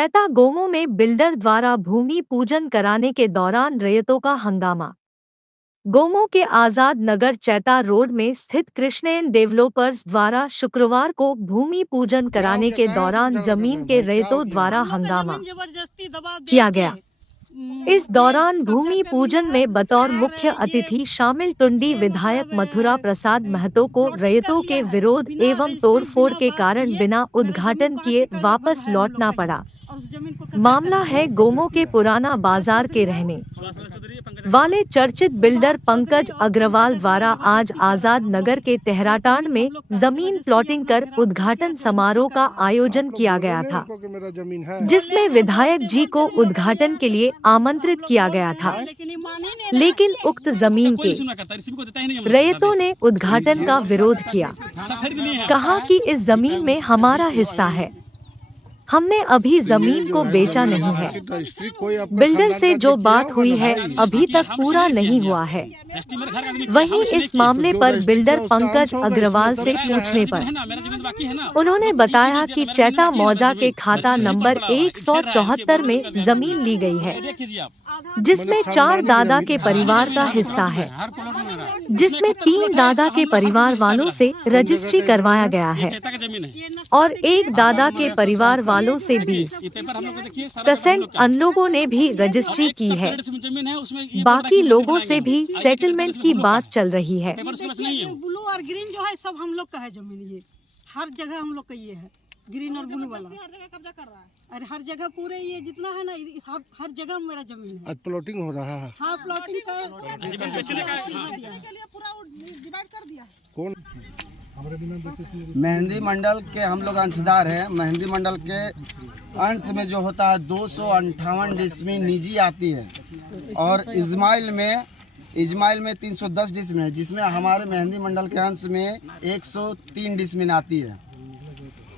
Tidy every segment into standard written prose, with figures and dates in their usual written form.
चैता गोमो में बिल्डर द्वारा भूमि पूजन कराने के दौरान रैयतों का हंगामा। गोमो के आजाद नगर चैता रोड में स्थित कृष्णेन डेवलपर्स द्वारा शुक्रवार को भूमि पूजन कराने के दौरान जमीन के रैयतों द्वारा हंगामा किया गया। इस दौरान भूमि पूजन में बतौर मुख्य अतिथि शामिल टुंडी विधायक मथुरा प्रसाद महतो को रैयतों के विरोध एवं तोड़फोड़ के कारण बिना उद्घाटन किए वापस लौटना पड़ा। मामला है गोमो के पुराना बाजार के रहने वाले चर्चित बिल्डर पंकज अग्रवाल द्वारा आज आजाद नगर के तेहराटांड में जमीन प्लॉटिंग कर उद्घाटन समारोह का आयोजन किया गया था, जिसमें विधायक जी को उद्घाटन के लिए आमंत्रित किया गया था। लेकिन उक्त जमीन के रैयतों ने उद्घाटन का विरोध किया, कहा कि इस जमीन में हमारा हिस्सा है, हमने अभी जमीन को बेचा नहीं है। बिल्डर से जो बात हुई है अभी तक पूरा नहीं हुआ है। वहीं इस मामले पर बिल्डर पंकज अग्रवाल से पूछने पर उन्होंने बताया कि चैता मौजा के खाता नंबर 174 में जमीन ली गई है, जिसमें 4 दादा के परिवार का हिस्सा है, जिसमें 3 दादा के परिवार वालों से रजिस्ट्री करवाया गया है और 1 दादा के परिवार वालों से 20% अन लोगों ने भी रजिस्ट्री की है। बाकी लोगों से भी सेटलमेंट की बात चल रही है। ब्लू और ग्रीन जो है सब हम लोग का है जमीन, ये हर जगह हम लोग का ये है, ग्रीन और ब्लू वाला हर जगह कब्जा कर रहा है। अरे हर जगह पूरे ये जितना है ना हर जगह मेरा जमीन है। आज प्लॉटिंग हो रहा है। हाँ प्लॉटिंग का पूरा डिवाइड कर दिया। कौन? मेहंदी मंडल के हम लोग अंशदार हैं। मेहंदी मंडल के अंश में जो होता है 258 डिसमिल निजी आती है और इजमाइल में 310 डिसमिल है, जिसमें हमारे मेहंदी मंडल के अंश में 103 डिसमिल आती है।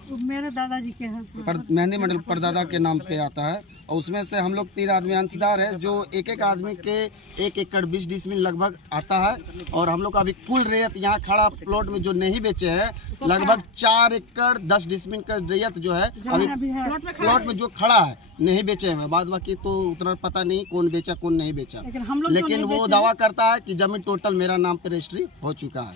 तो मेरे दादाजी के हैं मेहंदी मंडल परदादा के नाम पे आता है और उसमें से हम लोग 3 आदमी अंशदार है, जो एक आदमी के 1 एकड़ 20 डिसमिल लगभग आता है। और हम लोग का अभी कुल रेत यहाँ खड़ा प्लॉट में जो नहीं बेचे हैं लगभग 4 एकड़ 10 डिसमिल का रेत जो है अभी प्लॉट में जो खड़ा है नहीं बेचे हैं। बाद बाकी तो उतना पता नहीं कौन बेचा कौन नहीं बेचा, लेकिन वो दावा करता है कि जमीन टोटल मेरा नाम पे रजिस्ट्री हो चुका है।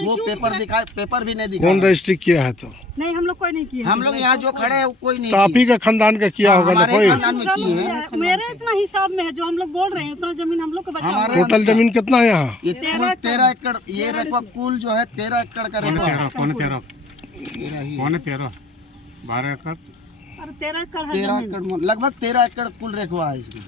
वो पेपर भी नहीं दिखा। कौन रजिस्ट्री किया है? तो नहीं हम लोग कोई नहीं किया। हम लोग यहाँ जो खड़े हैं कोई नहीं। आप ही का खानदान का किया होगा ना कोई? मेरे इतना हिसाब में है जो हम लोग बोल रहे हैं, इतना जमीन हम लोग को बचा है। टोटल जमीन कितना है यहाँ? ये 13 एकड़ ये रकबा कुल जो है 13 एकड़ का रकबा है। 12 एकड़ 13 एकड़ लगभग 13 एकड़ कुल रकबा है इसमें।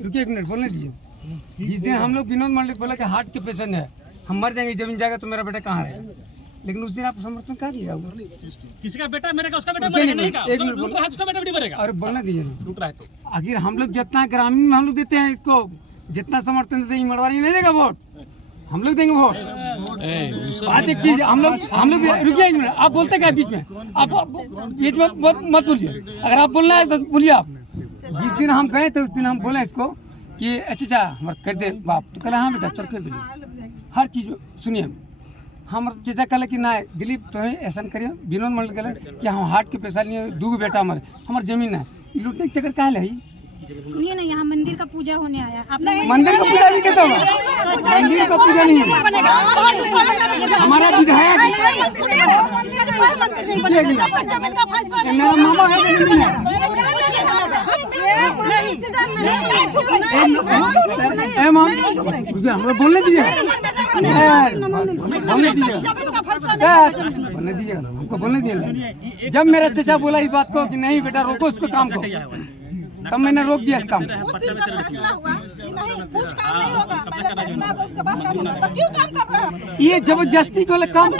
रुकिए 1 मिनट बोलने दीजिए। जिस दिन हम लोग विनोद मंडल बोला कि हार्ट के पेशेंट है, हम मर जाएंगे, जमीन जाएगा तो मेरा बेटा कहाँ है, लेकिन उस दिन आप समर्थन कर लिया। किसी का बेटा मरेगा, उसका बेटा मरेगा नहीं का? एक मिनट उसका बेटा भी मरेगा। अरे बोलने दीजिए ना, लूट रहा है तो आखिर हम लोग जितना ग्रामीण में हम लोग देते हैं, इसको जितना समर्थन देते हैं, मरवारी नहीं देगा वोट, हम लोग देंगे वोट। आज एक चीज हम लोग रुकिए 1 मिनट, आप बोलते क्या बीच में? आप बीच में मत बोलिए, अगर आप बोलना है तो बोलिए आप। जिस दिन हम गए थे उस दिन हम बोले इसको कि अच्छा हमारे कर दे बाप, तो कल हाँ बेटा चल कर दीजिए, हर चीज़ सुनिए। हम चीज़ा कल कि ना दिलीप तो है ऐसा करिए, विनोद मंडल कल कि हम हार्ट के पैसा लिए 2 बेटा हमारे जमीन है, लूटने के चक्कर कहा है। सुनिए ना, यहाँ मंदिर का पूजा होने आया। आप मंदिर का पूजा नहीं करता होगा, मंदिर का पूजा नहीं है। हमारा विधायक मेरा मामा है कि नहीं है? हम लोग बोलने दीजिए, बोलने दीजिए, बोलने दीजिए, हमको बोलने दीजिए। जब मेरा चाचा बोला इस बात को कि नहीं बेटा रोको उसको काम को, तब मैंने रोक दिया इस काम को। ये जबरदस्ती वाले काम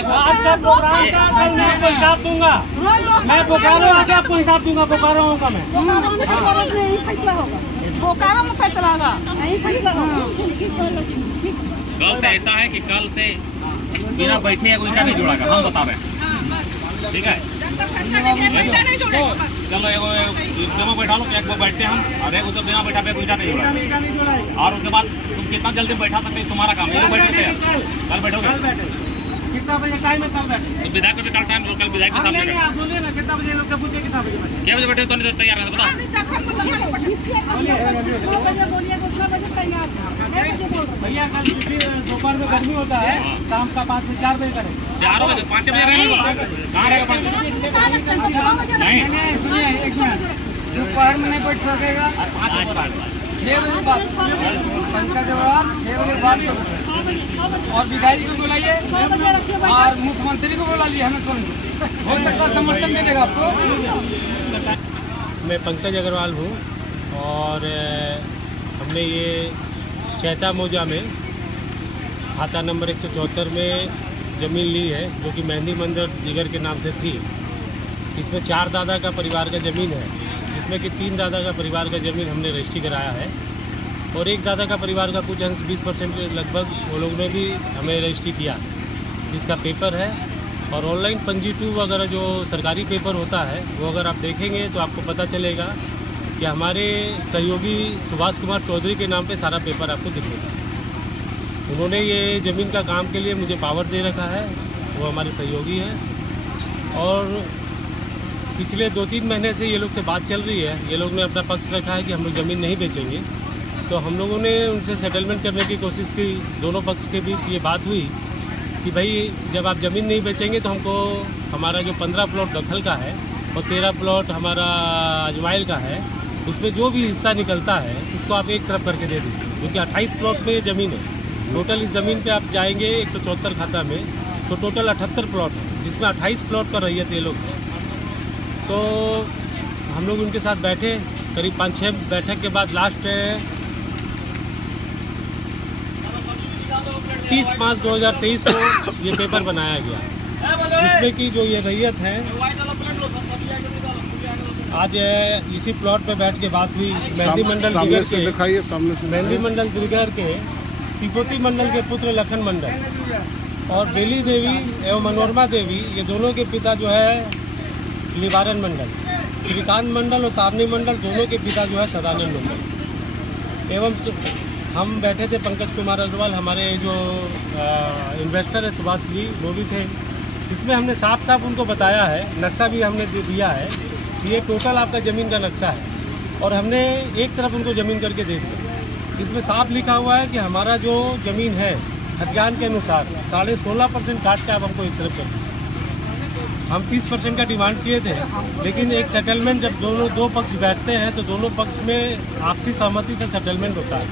आज का प्रोग्राम का कल मैं आपको हिसाब दूंगा। मैं बोकारो आके आपको हिसाब दूंगा। बोकारो आऊंगा मैं। बोकारो में फैसला होगा। कल से ऐसा है कि कल से बिना बैठे कोई नहीं जुड़ेगा, हम बता रहे हैं, ठीक है? चलो एगो बैठा लो, एक बैठते हम और एक उसे बिना बैठा पे कोई नहीं जुड़ेगा। और उसके बाद तुम कितना जल्दी बैठा सकते तुम्हारा काम है। बैठे कल बैठोगे कितना बजे टाइम है? कल बैठे तो विधायक को भी कल टाइम कल विधायक के सामने आप बोलिए ना कितना बजे लोग से पूछे कितना बजे क्या बजे बैठे तो नहीं तैयार है बता। भैया कल दोपहर में गर्मी होता है, शाम का 5 से 4 बजे करें। 4 बजे 5 बजे रहेगा कहाँ रहेगा 5 बजे? नहीं सुनिए एक मिनट, दोपहर में नहीं बैठ सकेगा। 6 बजे बाद पंकज अग्रवाल 6 बजे बाद और विधायक को बुलाइए और मुख्यमंत्री को बुला लिए, हमें सुन हो सकता समर्थन दे देगा आपको। मैं पंकज अग्रवाल हूँ और हमने ये चैता मौजा में खाता नंबर 174 में ज़मीन ली है, जो कि मेहंदी मंदिर जिगर के नाम से थी। इसमें 4 दादा का परिवार का ज़मीन है, जिसमें कि 3 दादा का परिवार का ज़मीन हमने रजिस्ट्री कराया है और 1 दादा का परिवार का कुछ अंश 20% लगभग वो लोग ने भी हमें रजिस्ट्री किया, जिसका पेपर है। और ऑनलाइन पंजी 2 वगैरह जो सरकारी पेपर होता है वो अगर आप देखेंगे तो आपको पता चलेगा कि हमारे सहयोगी सुभाष कुमार चौधरी के नाम पे सारा पेपर आपको दिखेगा। उन्होंने ये ज़मीन का काम के लिए मुझे पावर दे रखा है, वो हमारे सहयोगी हैं। और पिछले 2-3 महीने से ये लोग से बात चल रही है, ये लोग ने अपना पक्ष रखा है कि हम लोग ज़मीन नहीं बेचेंगे। तो हम लोगों ने उनसे सेटलमेंट करने की कोशिश की, दोनों पक्ष के बीच ये बात हुई कि भाई जब आप ज़मीन नहीं बेचेंगे तो हमको हमारा जो 15 प्लॉट दखल का है और 13 प्लॉट हमारा अजमाइल का है, उसमें जो भी हिस्सा निकलता है उसको आप एक तरफ करके दे दीजिए, क्योंकि 28 प्लॉट में ये ज़मीन है। टोटल इस ज़मीन पे आप जाएंगे 174 खाता में तो टोटल 78 प्लॉट है, जिसमें 28 प्लॉट का रैयत ये लोग है। तो हम लोग उनके साथ बैठे, करीब 5-6 बैठक के बाद लास्ट 30/5/2023 को ये पेपर बनाया गया, जिसमें कि जो ये रैयत है आज इसी प्लॉट पे बैठ के बात हुई। मेहंदी मंडल दिगर के दिखाइए सामने से। मेहंदी मंडल दिगर के सिपोती मंडल के पुत्र लखन मंडल और बेली देवी एवं मनोरमा देवी, ये दोनों के पिता जो है निवारण मंडल, श्रीकांत मंडल और तारनी मंडल दोनों के पिता जो है सदानंद मंडल। एवं हम बैठे थे, पंकज कुमार अग्रवाल हमारे जो इन्वेस्टर है सुभाष जी वो भी थे। इसमें हमने साफ साफ उनको बताया है, नक्शा भी हमने दिया है कि ये टोटल आपका ज़मीन का नक्शा है और हमने एक तरफ उनको ज़मीन करके दे दिया। इसमें साफ लिखा हुआ है कि हमारा जो ज़मीन है खतियान के अनुसार 16.5% काट के आप हमको एक तरफ कर दीजिए। हम 30% का डिमांड किए थे, लेकिन एक सेटलमेंट जब दो पक्ष बैठते हैं तो दोनों पक्ष में आपसी सहमति से सेटलमेंट होता है।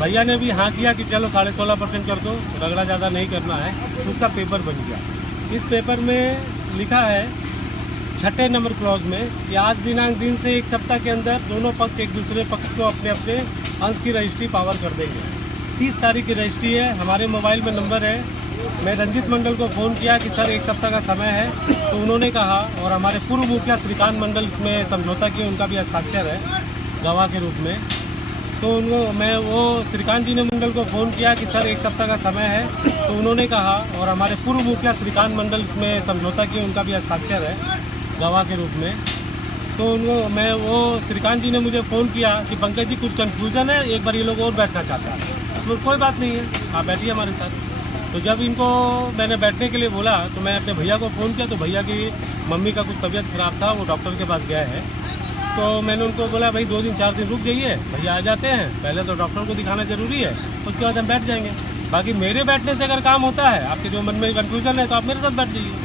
भैया ने भी हाँ किया कि चलो 16.5% कर दो, रगड़ा ज़्यादा नहीं करना है, उसका पेपर बन गया। इस पेपर में लिखा है 6 नंबर क्लॉज में कि आज दिनांक दिन से 1 सप्ताह के अंदर दोनों पक्ष एक दूसरे पक्ष को अपने अपने अंश की रजिस्ट्री पावर कर देंगे। 30 तारीख की रजिस्ट्री है, हमारे मोबाइल में नंबर है। मैं रंजित मंडल को फ़ोन किया कि सर 1 सप्ताह का समय है, तो उन्होंने कहा, और हमारे पूर्व मुखिया श्रीकांत मंडल इसमें समझौता किया, उनका भी हस्ताक्षर है गवाह के रूप में। तो श्रीकांत जी ने मंडल को फ़ोन किया कि सर 1 सप्ताह का समय है, तो उन्होंने कहा, और हमारे पूर्व मुखिया श्रीकांत मंडल इसमें समझौता किया, उनका भी हस्ताक्षर है गवाह के रूप में। तो श्रीकांत जी ने मुझे फ़ोन किया कि पंकज जी कुछ कन्फ्यूज़न है, एक बार ये लोग और बैठना चाहता है। तो कोई बात नहीं है, आप बैठिए हमारे साथ। तो जब इनको मैंने बैठने के लिए बोला तो मैं अपने भैया को फ़ोन किया, तो भैया की मम्मी का कुछ तबीयत ख़राब था, वो डॉक्टर के पास गया है। तो मैंने उनको बोला भाई 2 दिन 4 दिन रुक जाइए, भैया आ जाते हैं, पहले तो डॉक्टर को दिखाना ज़रूरी है, उसके बाद हम बैठ जाएंगे। बाकी मेरे बैठने से अगर काम होता है, आपके जो मन में कन्फ्यूज़न है, तो आप मेरे साथ बैठ जाइए।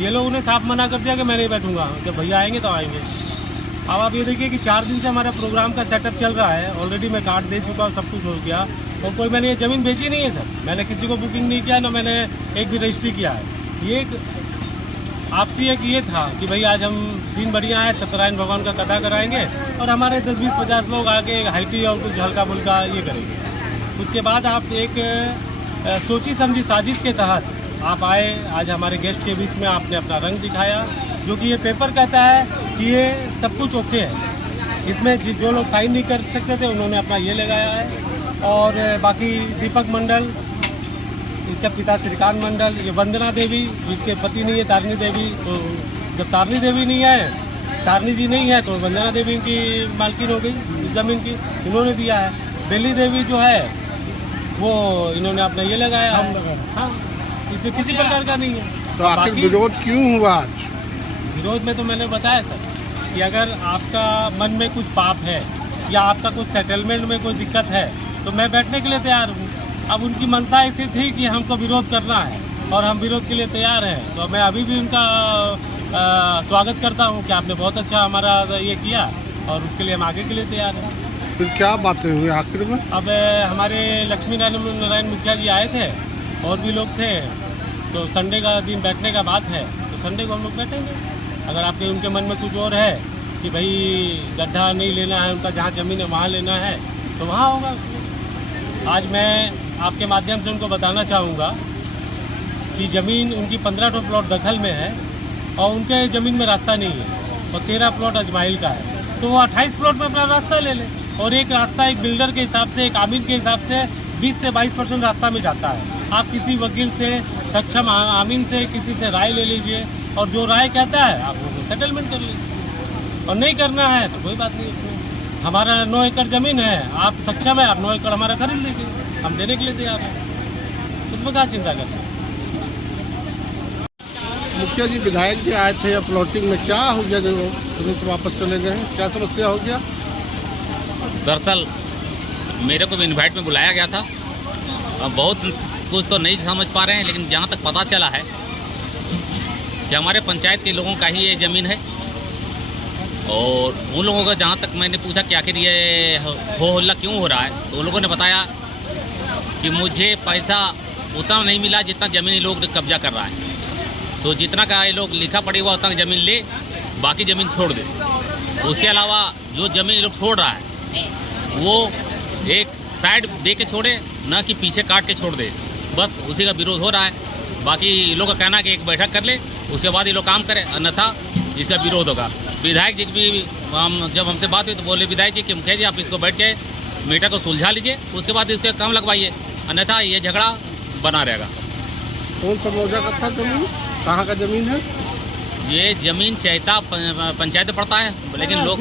ये लोगों ने साफ मना कर दिया कि मैं नहीं बैठूंगा, जब भैया आएंगे तो आएंगे। अब आप ये देखिए कि 4 दिन से हमारा प्रोग्राम का सेटअप चल रहा है। ऑलरेडी मैं कार्ड दे चुका हूँ, सब कुछ हो गया, और कोई मैंने ये ज़मीन बेची नहीं है सर। मैंने किसी को बुकिंग नहीं किया, ना मैंने एक भी रजिस्ट्री किया है। ये आपसी एक ये था कि भाई आज हम दिन बढ़िया है, सत्यनारायण भगवान का कथा कराएंगे और हमारे 10, 20, 50 लोग आके हाइटी और कुछ हल्का फुल्का ये करेंगे। उसके बाद आप एक सोची समझी साजिश के तहत आप आए, आज हमारे गेस्ट के बीच में आपने अपना रंग दिखाया, जो कि ये पेपर कहता है कि ये सब कुछ ओके है। इसमें जो लोग साइन नहीं कर सकते थे उन्होंने अपना ये लगाया है। और बाकी दीपक मंडल, इसका पिता श्रीकांत मंडल, ये वंदना देवी, जिसके पति नहीं है तारिणी देवी, तो जब तारिणी देवी नहीं है, तारिणी जी नहीं है, तो वंदना देवी की मालकिन हो गई इस ज़मीन की, इन्होंने दिया है। बेली देवी जो है वो इन्होंने अपना ये लगाया है। हाँ, इसमें किसी प्रकार का नहीं है। तो आखिर विरोध क्यों हुआ आज? विरोध में तो मैंने बताया सर कि अगर आपका मन में कुछ पाप है या आपका कुछ सेटलमेंट में कोई दिक्कत है तो मैं बैठने के लिए तैयार हूँ। अब उनकी मंशा ऐसी थी कि हमको विरोध करना है और हम विरोध के लिए तैयार हैं, तो मैं अभी भी उनका स्वागत करता हूँ कि आपने बहुत अच्छा हमारा ये किया और उसके लिए हम आगे के लिए तैयार हैं। फिर क्या बातें हुई आखिर में? अब हमारे लक्ष्मी नारायण मुखिया जी आए थे और भी लोग थे, तो संडे का दिन बैठने का बात है, तो संडे को हम लोग बैठेंगे। अगर आपके उनके मन में कुछ और है कि भाई गड्ढा नहीं लेना है, उनका जहाँ ज़मीन है वहाँ लेना है, तो वहाँ होगा। आज मैं आपके माध्यम से उनको बताना चाहूँगा कि ज़मीन उनकी 15 प्लॉट दखल में है और उनके ज़मीन में रास्ता नहीं है और 13 प्लॉट अजमाइल का है, तो वो 28 प्लॉट में अपना रास्ता ले ले। और एक रास्ता एक बिल्डर के हिसाब से, एक आमिर के हिसाब से 20 से 22% रास्ता में जाता है। आप किसी वकील से, सक्षम आमीन से, किसी से राय ले लीजिए और जो राय कहता है आप वो सेटलमेंट कर लीजिए, और नहीं करना है तो कोई बात नहीं। इसमें हमारा 9 एकड़ ज़मीन है, आप सक्षम है, आप 9 एकड़ हमारा खरीद लीजिए, हम देने के लिए तैयार हैं, उसमें क्या चिंता करते हैं। मुखिया जी विधायक जी आए थे प्लॉटिंग में, क्या हो गया जो तुरंत वापस चले गए हैं? क्या समस्या हो गया? दरअसल मेरे को भी इन्वाइट में बुलाया गया था, बहुत कुछ तो नहीं समझ पा रहे हैं, लेकिन जहाँ तक पता चला है कि हमारे पंचायत के लोगों का ही ये ज़मीन है। और उन लोगों का जहाँ तक मैंने पूछा कि आखिर ये हो हल्ला क्यों हो रहा है, तो उन लोगों ने बताया कि मुझे पैसा उतना नहीं मिला जितना ज़मीन ये लोग कब्जा कर रहा है, तो जितना का ये लोग लिखा पड़ी हुआ उतना ज़मीन ले, बाकी ज़मीन छोड़ दे। उसके अलावा जो ज़मीन ये लोग छोड़ रहा है वो एक साइड दे के छोड़े, ना कि पीछे काट के छोड़ दे, बस उसी का विरोध हो रहा है। बाकी ये लोग का कहना है कि एक बैठक कर ले, उसके बाद ये लोग काम करें, अन्यथा इसका विरोध होगा। विधायक जी भी जब हमसे बात हुई तो बोले विधायक जी कि मुखिया जी आप इसको बैठ के मीटर को सुलझा लीजिए, उसके बाद इससे काम लगवाइए, अन्यथा ये झगड़ा बना रहेगा। कौन सा मौजा का था जमीन? कहाँ का ज़मीन है? ये ज़मीन चैता पंचायत में पड़ता है, लेकिन लोग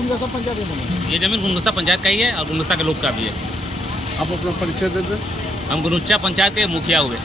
ये ज़मीन गुनगुस्सा पंचायत का ही है और गुनगुस्सा के लोग का भी है। आप अपना परिचय दे दें। हम गुनगुस्सा पंचायत के मुखिया हुए।